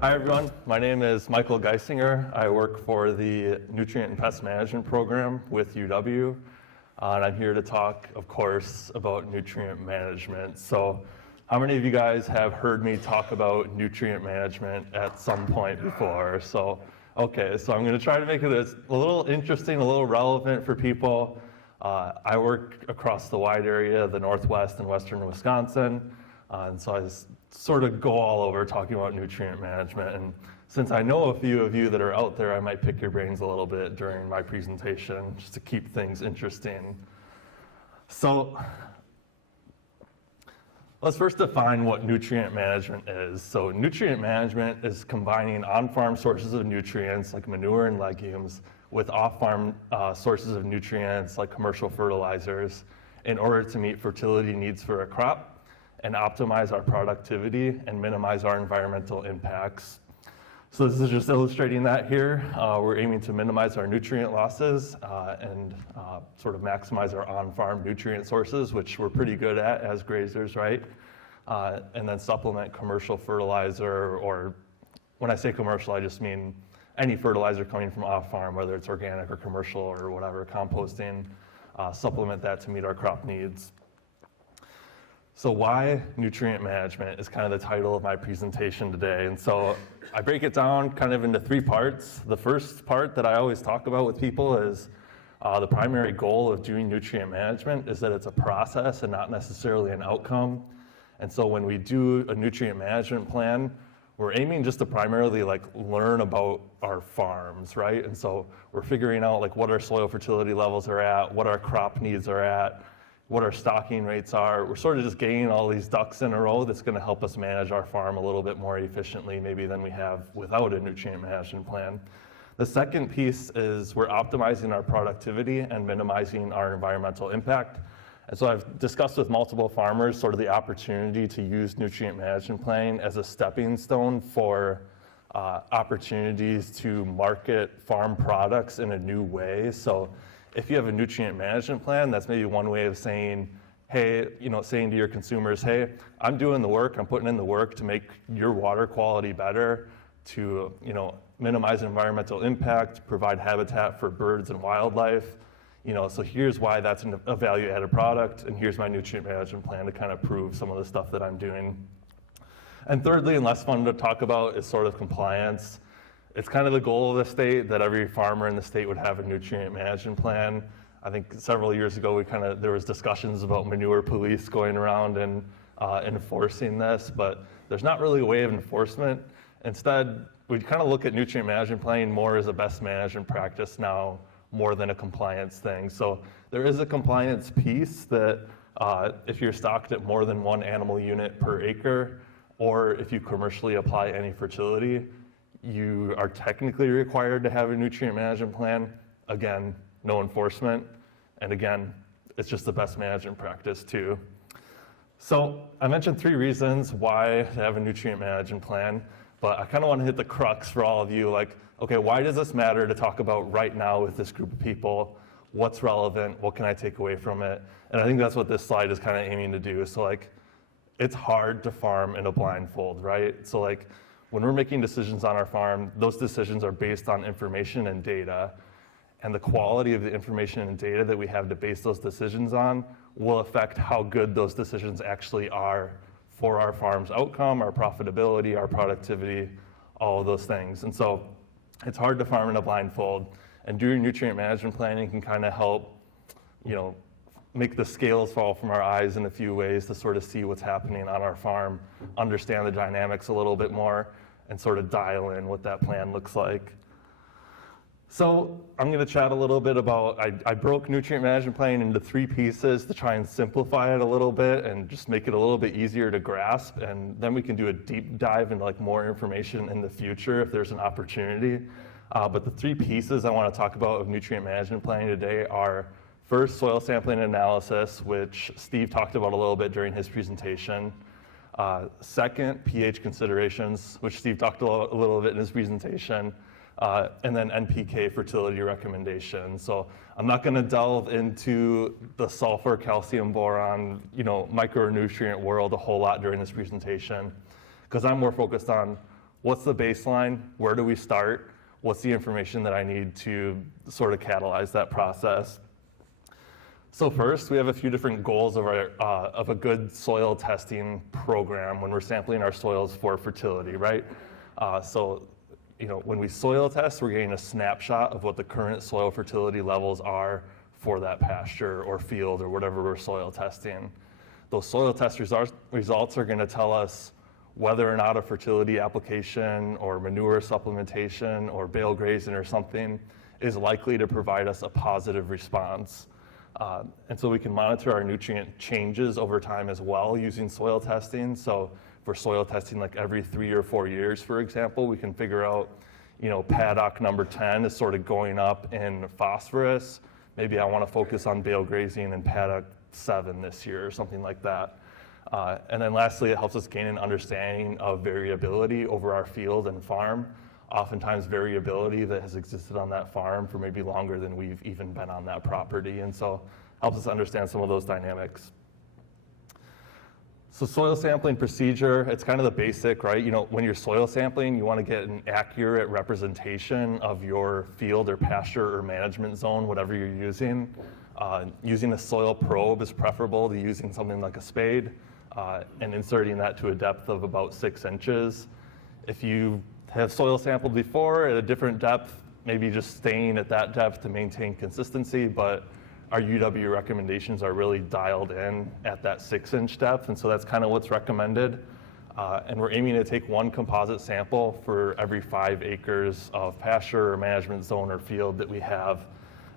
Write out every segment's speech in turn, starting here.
Hi everyone, my name is Michael Geissinger. I work for the Nutrient and Pest Management Program with UW, and I'm here to talk, of course, about nutrient management. So how many of you guys have heard me talk about nutrient management at some point before? So I'm going to try to make it a little interesting, a little relevant for people. I work across the wide area, the Northwest and Western Wisconsin, and so I sort of go all over talking about nutrient management. And since I know a few of you that are out there, I might pick your brains a little bit during my presentation just to keep things interesting. So let's first define what nutrient management is. So nutrient management is combining on-farm sources of nutrients like manure and legumes with off-farm sources of nutrients like commercial fertilizers in order to meet fertility needs for a crop and optimize our productivity and minimize our environmental impacts. So this is just illustrating that here. We're aiming to minimize our nutrient losses and sort of maximize our on-farm nutrient sources, which we're pretty good at as grazers, right? And then supplement commercial fertilizer, or when I say commercial, I just mean any fertilizer coming from off-farm, whether it's organic or commercial or whatever, composting, supplement that to meet our crop needs. So why nutrient management is kind of the title of my presentation today. And so I break it down kind of into three parts. The first part that I always talk about with people is the primary goal of doing nutrient management is that it's a process and not necessarily an outcome. And so when we do a nutrient management plan, we're aiming just to primarily learn about our farms, right? And so we're figuring out what our soil fertility levels are at, what our crop needs are at, what our stocking rates are. We're sort of just getting all these ducks in a row that's going to help us manage our farm a little bit more efficiently maybe than we have without a nutrient management plan. The second piece is we're optimizing our productivity and minimizing our environmental impact. And so I've discussed with multiple farmers sort of the opportunity to use nutrient management planning as a stepping stone for opportunities to market farm products in a new way. So if you have a nutrient management plan, that's maybe one way of saying, hey, saying to your consumers, hey, I'm doing the work, I'm putting in the work to make your water quality better, to minimize environmental impact, provide habitat for birds and wildlife. So here's why that's a value-added product, and here's my nutrient management plan to kind of prove some of the stuff that I'm doing. And thirdly, and less fun to talk about, is sort of compliance. It's kind of the goal of the state that every farmer in the state would have a nutrient management plan. I think several years ago there was discussions about manure police going around and enforcing this, but there's not really a way of enforcement. Instead, we kind of look at nutrient management planning more as a best management practice now, more than a compliance thing. So there is a compliance piece that if you're stocked at more than one animal unit per acre, or if you commercially apply any fertility, you are technically required to have a nutrient management plan. Again, no enforcement. And again, it's just the best management practice too. So I mentioned three reasons why to have a nutrient management plan, but I kind of want to hit the crux for all of you. Okay, why does this matter to talk about right now with this group of people? What's relevant? What can I take away from it? And I think that's what this slide is kind of aiming to do. So it's hard to farm in a blindfold, right? So when we're making decisions on our farm, those decisions are based on information and data, and the quality of the information and data that we have to base those decisions on will affect how good those decisions actually are for our farm's outcome, our profitability, our productivity, all of those things. And so it's hard to farm in a blindfold, and doing nutrient management planning can kind of help, make the scales fall from our eyes in a few ways to sort of see what's happening on our farm, understand the dynamics a little bit more, and sort of dial in what that plan looks like. So I'm going to chat a little bit about, I broke nutrient management planning into three pieces to try and simplify it a little bit and just make it a little bit easier to grasp, and then we can do a deep dive into more information in the future if there's an opportunity. But the three pieces I want to talk about of nutrient management planning today are: first, soil sampling and analysis, which Steve talked about a little bit during his presentation. Second, pH considerations, which Steve talked a little bit in his presentation. And then NPK fertility recommendations. So I'm not going to delve into the sulfur, calcium, boron, micronutrient world a whole lot during this presentation, because I'm more focused on what's the baseline? Where do we start? What's the information that I need to sort of catalyze that process? So first, we have a few different goals of a good soil testing program when we're sampling our soils for fertility, right? When we soil test, we're getting a snapshot of what the current soil fertility levels are for that pasture or field or whatever we're soil testing. Those soil test results are going to tell us whether or not a fertility application or manure supplementation or bale grazing or something is likely to provide us a positive response. And so we can monitor our nutrient changes over time as well using soil testing. So for soil testing like every 3 or 4 years, for example, we can figure out, paddock number 10 is sort of going up in phosphorus. Maybe I want to focus on bale grazing in paddock 7 this year or something like that. And then lastly, it helps us gain an understanding of variability over our field and farm. Oftentimes variability that has existed on that farm for maybe longer than we've even been on that property. And so helps us understand some of those dynamics. So soil sampling procedure, it's kind of the basic, right? When you're soil sampling, you want to get an accurate representation of your field or pasture or management zone, whatever you're using. Using a soil probe is preferable to using something like a spade and inserting that to a depth of about 6 inches. If you have soil sampled before at a different depth, maybe just staying at that depth to maintain consistency, but our UW recommendations are really dialed in at that 6-inch depth, and so that's kind of what's recommended. And we're aiming to take 1 composite sample for every 5 acres of pasture or management zone or field that we have.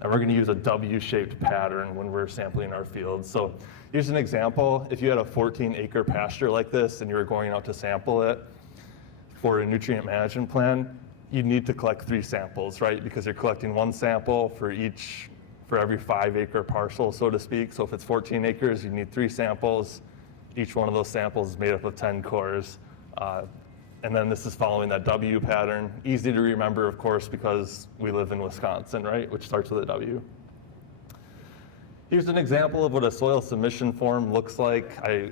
And we're going to use a W-shaped pattern when we're sampling our fields. So here's an example. If you had a 14-acre pasture like this and you were going out to sample it for a nutrient management plan, you'd need to collect 3 samples, right? Because you're collecting 1 sample for every 5-acre parcel, so to speak. So if it's 14 acres, you need 3 samples. Each one of those samples is made up of 10 cores. And then this is following that W pattern. Easy to remember, of course, because we live in Wisconsin, right? Which starts with a W. Here's an example of what a soil submission form looks like.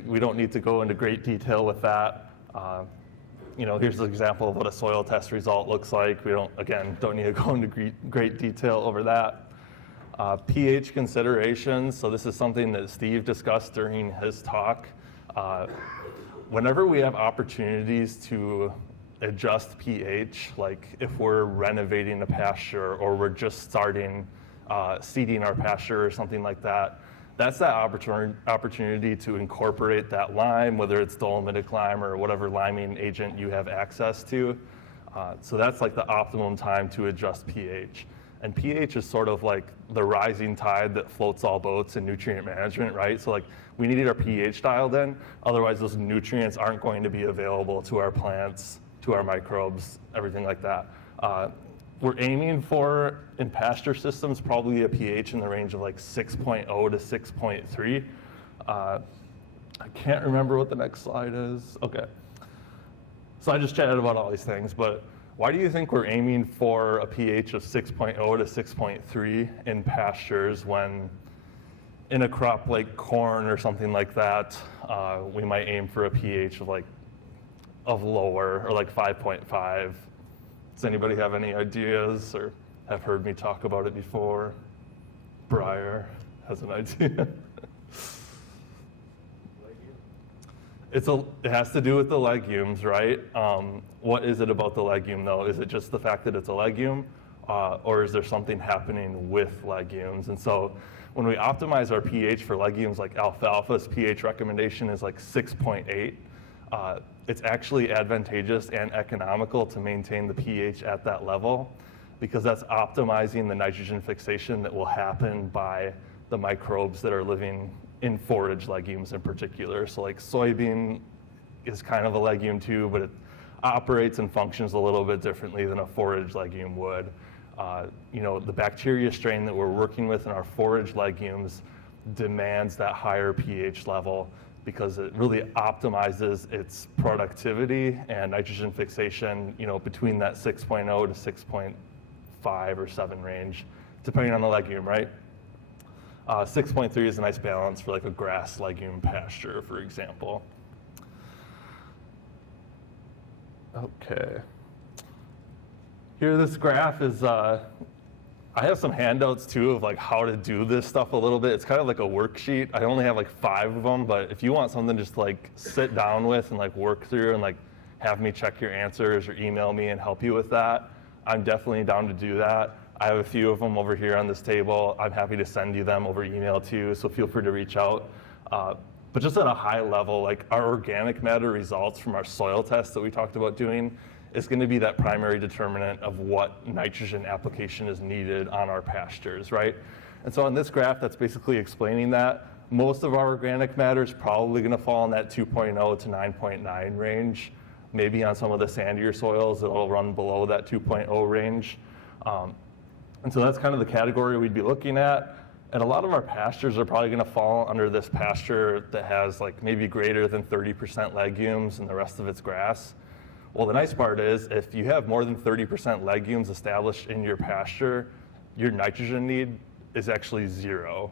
We don't need to go into great detail with that. Here's an example of what a soil test result looks like. We don't need to go into great detail over that. pH considerations. So this is something that Steve discussed during his talk. Whenever we have opportunities to adjust pH, like if we're renovating a pasture or we're just starting seeding our pasture or something like that, that's that opportunity to incorporate that lime, whether it's dolomitic lime or whatever liming agent you have access to. So that's like the optimum time to adjust pH. And pH is sort of like the rising tide that floats all boats in nutrient management, right? So like we need our pH dialed in, otherwise those nutrients aren't going to be available to our plants, to our microbes, everything like that. We're aiming for, in pasture systems, probably a pH in the range of like 6.0 to 6.3. I can't remember what the next slide is. Okay. So I just chatted about all these things, but why do you think we're aiming for a pH of 6.0 to 6.3 in pastures when in a crop like corn or something like that, we might aim for a pH of lower or like 5.5? Does anybody have any ideas or have heard me talk about it before? Breyer has an idea. It has to do with the legumes, right? What is it about the legume, though? Is it just the fact that it's a legume, or is there something happening with legumes? And so when we optimize our pH for legumes like alfalfa's pH recommendation is like 6.8, it's actually advantageous and economical to maintain the pH at that level because that's optimizing the nitrogen fixation that will happen by the microbes that are living in forage legumes in particular. So like soybean is kind of a legume too, but it operates and functions a little bit differently than a forage legume would. The bacteria strain that we're working with in our forage legumes demands that higher pH level because it really optimizes its productivity and nitrogen fixation, between that 6.0 to 6.5 or 7 range, depending on the legume, right? 6.3 is a nice balance for like a grass legume pasture, for example. Okay. Here, this graph is, I have some handouts too of like how to do this stuff a little bit. It's kind of like a worksheet. I only have like 5 of them, but if you want something just to like sit down with and like work through and like have me check your answers or email me and help you with that, I'm definitely down to do that. I have a few of them over here on this table. I'm happy to send you them over email too, so feel free to reach out. But just at a high level, like our organic matter results from our soil test that we talked about doing is going to be that primary determinant of what nitrogen application is needed on our pastures, right? And so on this graph, that's basically explaining that. Most of our organic matter is probably going to fall in that 2.0 to 9.9 range. Maybe on some of the sandier soils, it'll run below that 2.0 range. And so that's kind of the category we'd be looking at. And a lot of our pastures are probably going to fall under this pasture that has like maybe greater than 30% legumes and the rest of it's grass. Well, the nice part is if you have more than 30% legumes established in your pasture, your nitrogen need is actually 0.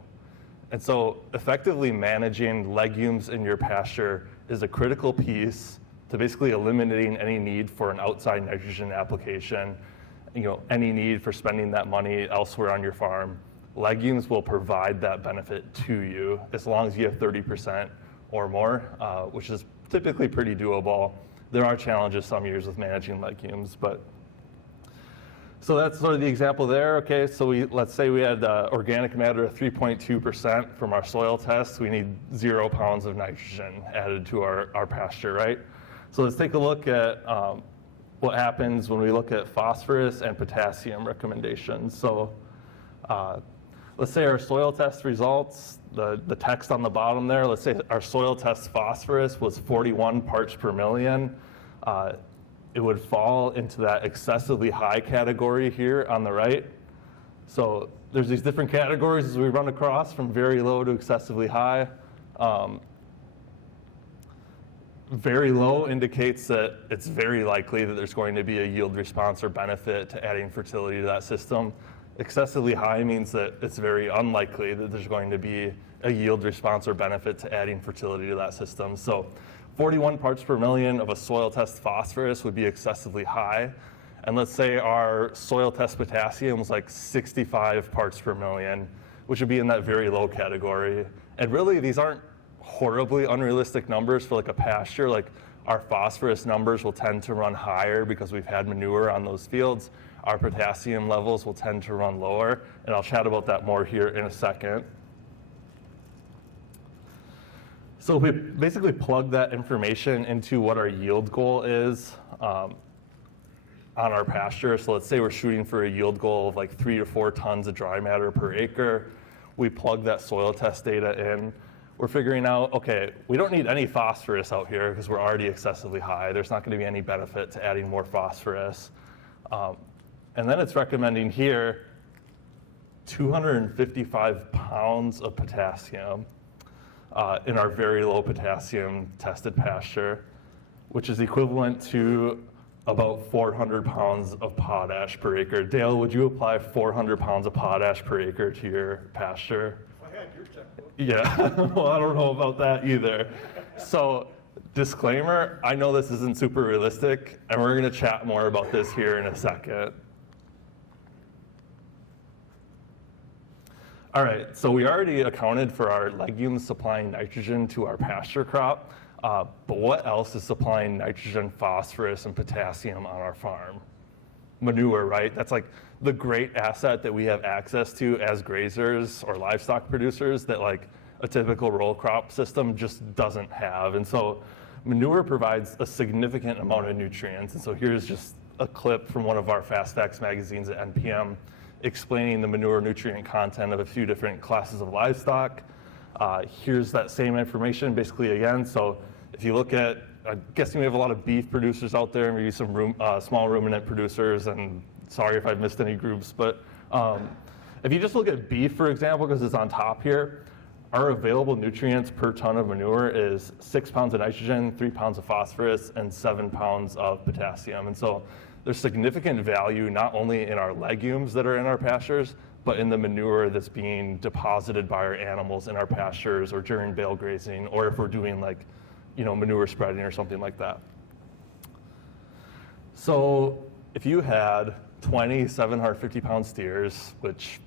And so effectively managing legumes in your pasture is a critical piece to basically eliminating any need for an outside nitrogen application, any need for spending that money elsewhere on your farm. Legumes will provide that benefit to you as long as you have 30% or more, which is typically pretty doable. There are challenges some years with managing legumes, but so that's sort of the example there. Okay, so let's say we had organic matter of 3.2% from our soil test. We need 0 pounds of nitrogen added to our pasture, right? So let's take a look at what happens when we look at phosphorus and potassium recommendations. So let's say our soil test results, the text on the bottom there, let's say our soil test phosphorus was 41 parts per million. It would fall into that excessively high category here on the right. So there's these different categories as we run across from very low to excessively high. Very low indicates that it's very likely that there's going to be a yield response or benefit to adding fertility to that system. Excessively high means that it's very unlikely that there's going to be a yield response or benefit to adding fertility to that system. So 41 parts per million of a soil test phosphorus would be excessively high. And let's say our soil test potassium was like 65 parts per million, which would be in that very low category. And really, these aren't horribly unrealistic numbers for like a pasture. Like our phosphorus numbers will tend to run higher because we've had manure on those fields. Our potassium levels will tend to run lower, and I'll chat about that more here in a second. So we basically plug that information into what our yield goal is on our pasture. So let's say we're shooting for a yield goal of like 3 to 4 tons of dry matter per acre. We plug that soil test data in. We're figuring out, okay, we don't need any phosphorus out here because we're already excessively high. There's not going to be any benefit to adding more phosphorus. And then it's recommending here 255 pounds of potassium in our very low potassium tested pasture, which is equivalent to about 400 pounds of potash per acre. Dale, would you apply 400 pounds of potash per acre to your pasture? If I had your checkbook. Yeah, well, I don't know about that either. So, disclaimer, I know this isn't super realistic, and we're going to chat more about this here in a second. All right, so we already accounted for our legumes supplying nitrogen to our pasture crop, but what else is supplying nitrogen, phosphorus, and potassium on our farm? Manure, right? That's like the great asset that we have access to as grazers or livestock producers that like a typical row crop system just doesn't have. And so manure provides a significant amount of nutrients. And so here's just a clip from one of our Fast Facts magazines at NPM explaining the manure nutrient content of a few different classes of livestock. Here's that same information basically again. So if you look at, I'm guessing we have a lot of beef producers out there, maybe some small ruminant producers, and sorry if I've missed any groups, but if you just look at beef, for example, because it's on top here, our available nutrients per ton of manure is 6 pounds of nitrogen, 3 pounds of phosphorus, and 7 pounds of potassium. And so there's significant value not only in our legumes that are in our pastures, but in the manure that's being deposited by our animals in our pastures or during bale grazing, or if we're doing like, manure spreading or something like that. So if you had 20 750-pound steers, which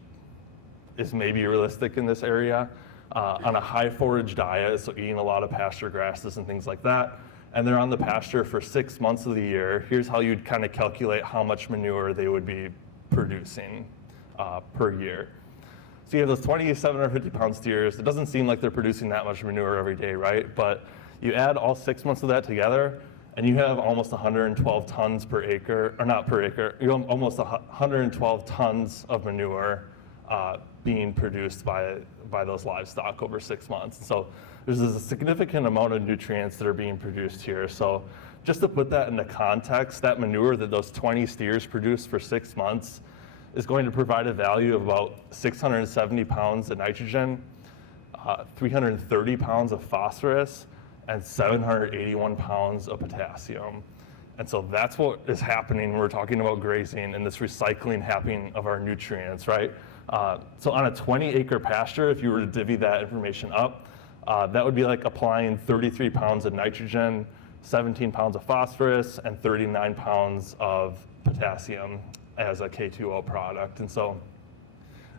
is maybe realistic in this area, on a high forage diet, so eating a lot of pasture grasses and things like that, and they're on the pasture for 6 months of the year, here's how you'd kind of calculate how much manure they would be producing per year. So you have those 20 750-pound steers. It doesn't seem like they're producing that much manure every day, right? But you add all 6 months of that together, and you have almost 112 tons per acre, or not per acre, you have almost 112 tons of manure being produced by those livestock over 6 months. So there's a significant amount of nutrients that are being produced here. So just to put that into context, that manure that those 20 steers produce for 6 months is going to provide a value of about 670 pounds of nitrogen, 330 pounds of phosphorus, and 781 pounds of potassium. And so that's what is happening when we're talking about grazing and this recycling happening of our nutrients, right? So on a 20-acre pasture, if you were to divvy that information up, that would be like applying 33 pounds of nitrogen, 17 pounds of phosphorus, and 39 pounds of potassium as a K2O product. And so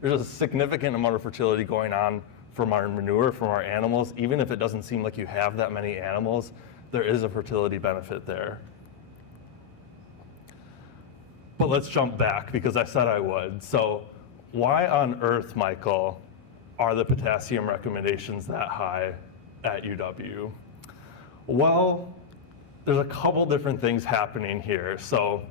there's a significant amount of fertility going on from our manure, from our animals. Even if it doesn't seem like you have that many animals, there is a fertility benefit there. But let's jump back because I said I would. So why on earth, Michael, are the potassium recommendations that high at UW? Well, there's a couple different things happening here. So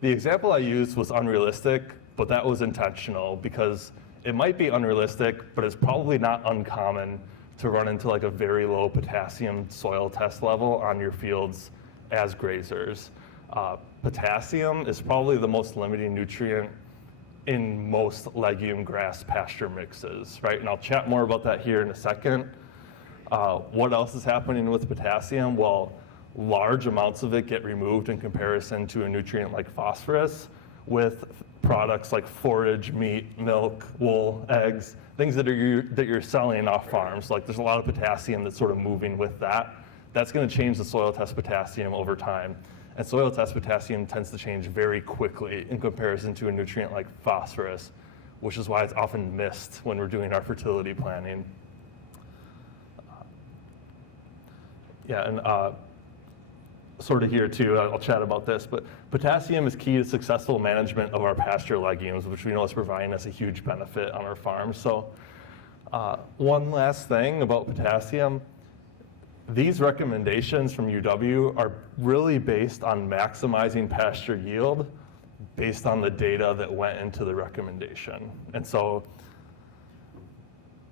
the example I used was unrealistic, but that was intentional because it might be unrealistic, but it's probably not uncommon to run into like a very low potassium soil test level on your fields as grazers. Potassium is probably the most limiting nutrient in most legume grass pasture mixes, right? And I'll chat more about that here in a second. What else is happening with potassium? Well, large amounts of it get removed in comparison to a nutrient like phosphorus with products like forage, meat, milk, wool, eggs, things that you're selling off farms. Like there's a lot of potassium that's sort of moving with that. That's going to change the soil test potassium over time. And soil test potassium tends to change very quickly in comparison to a nutrient like phosphorus, which is why it's often missed when we're doing our fertility planning. Sort of here too, I'll chat about this, but potassium is key to successful management of our pasture legumes, which we know is providing us a huge benefit on our farms. So one last thing about potassium, these recommendations from UW are really based on maximizing pasture yield based on the data that went into the recommendation. And so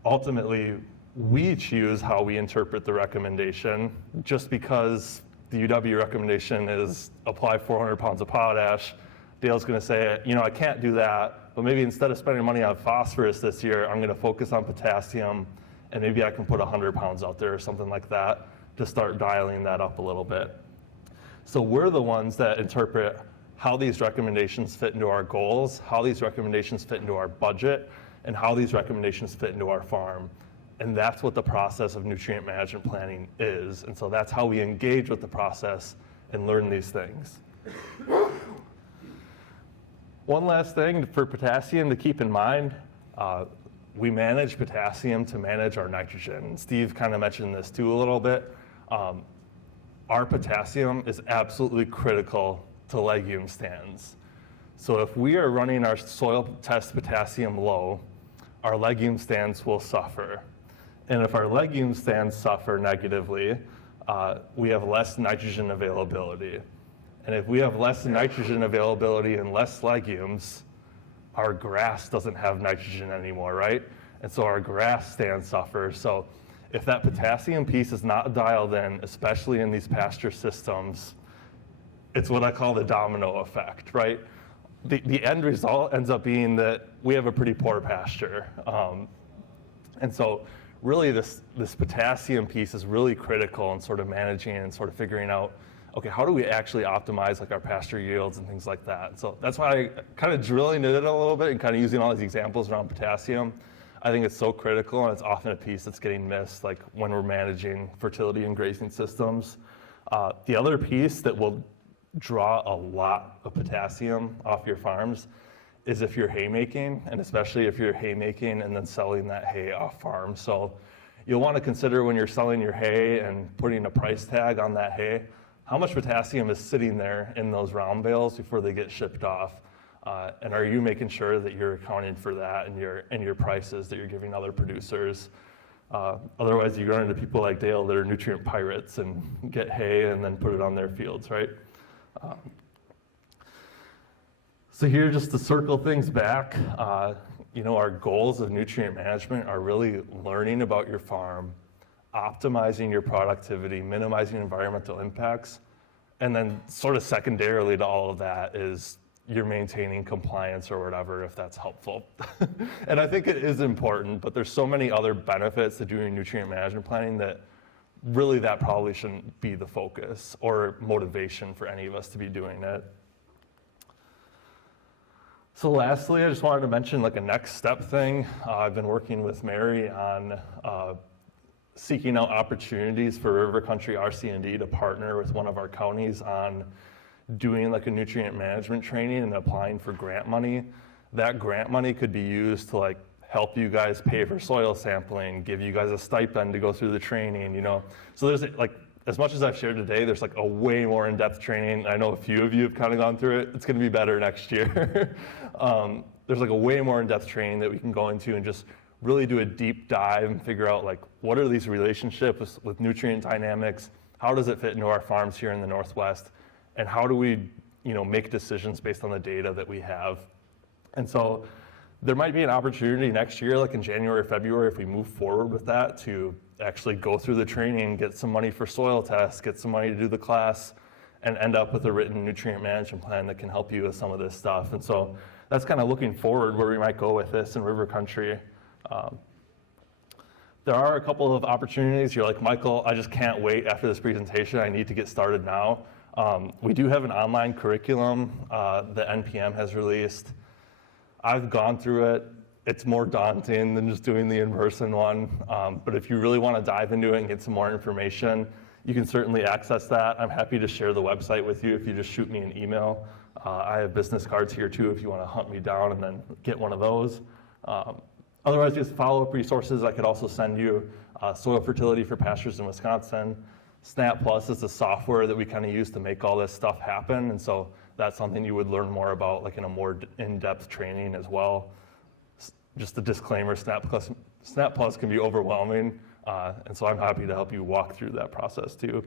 ultimately, we choose how we interpret the recommendation just because the UW recommendation is apply 400 pounds of potash. Dale's going to say, I can't do that, but maybe instead of spending money on phosphorus this year, I'm going to focus on potassium, and maybe I can put 100 pounds out there or something like that to start dialing that up a little bit. So we're the ones that interpret how these recommendations fit into our goals, how these recommendations fit into our budget, and how these recommendations fit into our farm. And that's what the process of nutrient management planning is. And so that's how we engage with the process and learn these things. One last thing for potassium to keep in mind, we manage potassium to manage our nitrogen. Steve kind of mentioned this too a little bit. Our potassium is absolutely critical to legume stands. So if we are running our soil test potassium low, our legume stands will suffer. And if our legume stands suffer negatively, we have less nitrogen availability. And if we have less nitrogen availability and less legumes, our grass doesn't have nitrogen anymore, right? And so our grass stands suffer. So if that potassium piece is not dialed in, especially in these pasture systems, it's what I call the domino effect, right? The end result ends up being that we have a pretty poor pasture. And so really this potassium piece is really critical in sort of managing and sort of figuring out, okay, how do we actually optimize like our pasture yields and things like that? So that's why I kind of drilling it in a little bit and kind of using all these examples around potassium. I think it's so critical, and it's often a piece that's getting missed, like when we're managing fertility and grazing systems. The other piece that will draw a lot of potassium off your farms is if you're haymaking, and especially if you're haymaking and then selling that hay off farm. So you'll want to consider when you're selling your hay and putting a price tag on that hay, how much potassium is sitting there in those round bales before they get shipped off. And are you making sure that you're accounting for that in your prices that you're giving other producers? Otherwise, you run into people like Dale that are nutrient pirates and get hay and then put it on their fields, right? So here, just to circle things back, our goals of nutrient management are really learning about your farm, optimizing your productivity, minimizing environmental impacts, and then sort of secondarily to all of that is you're maintaining compliance or whatever, if that's helpful. And I think it is important, but there's so many other benefits to doing nutrient management planning that really that probably shouldn't be the focus or motivation for any of us to be doing it. So lastly, I just wanted to mention like a next step thing. I've been working with Mary on seeking out opportunities for River Country RC&D to partner with one of our counties on doing like a nutrient management training and applying for grant money. That grant money could be used to like help you guys pay for soil sampling, give you guys a stipend to go through the training, So there's like, as much as I've shared today, there's like a way more in-depth training. I know a few of you have kind of gone through it. It's gonna be better next year. There's like a way more in-depth training that we can go into and just really do a deep dive and figure out like, what are these relationships with nutrient dynamics? How does it fit into our farms here in the Northwest? And how do we, make decisions based on the data that we have? And so there might be an opportunity next year, like in January or February, if we move forward with that, to actually go through the training, get some money for soil tests, get some money to do the class, and end up with a written nutrient management plan that can help you with some of this stuff. And so that's kind of looking forward where we might go with this in River Country. There are a couple of opportunities. You're like, Michael, I just can't wait after this presentation. I need to get started now. We do have an online curriculum that NPM has released. I've gone through it. It's more daunting than just doing the in-person one. But if you really want to dive into it and get some more information, you can certainly access that. I'm happy to share the website with you if you just shoot me an email. I have business cards here too if you want to hunt me down and then get one of those. Otherwise, just follow-up resources. I could also send you Soil Fertility for Pastures in Wisconsin. Snap Plus is the software that we kind of use to make all this stuff happen. And so that's something you would learn more about like in a more in-depth training as well. Just a disclaimer, Snap Plus can be overwhelming. And so I'm happy to help you walk through that process too.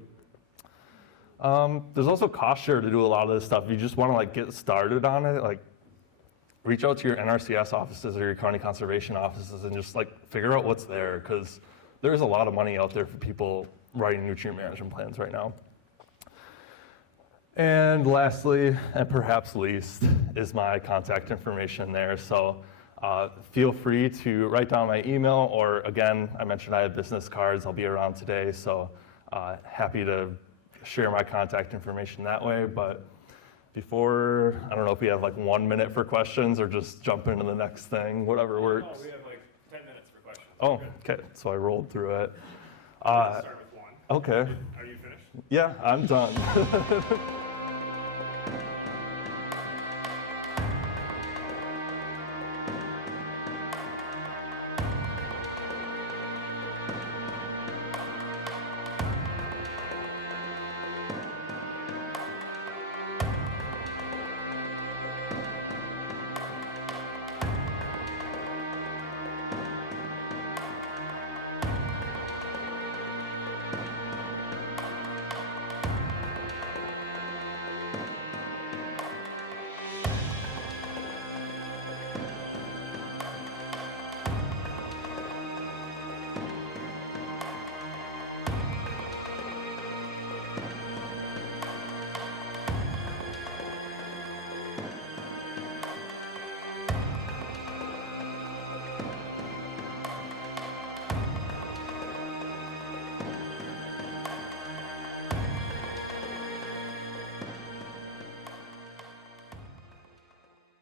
There's also cost share to do a lot of this stuff. If you just want to like get started on it, like reach out to your NRCS offices or your county conservation offices and just like figure out what's there, because there's a lot of money out there for people writing nutrient management plans right now. And lastly, and perhaps least, is my contact information there. So feel free to write down my email, or again, I mentioned I have business cards. I'll be around today, so happy to share my contact information that way. But before, I don't know if we have like 1 minute for questions or just jump into the next thing, whatever works. Oh, we have like 10 minutes for questions. Oh, okay, so I rolled through it. Let's start with one. Okay. Are you finished? Yeah, I'm done.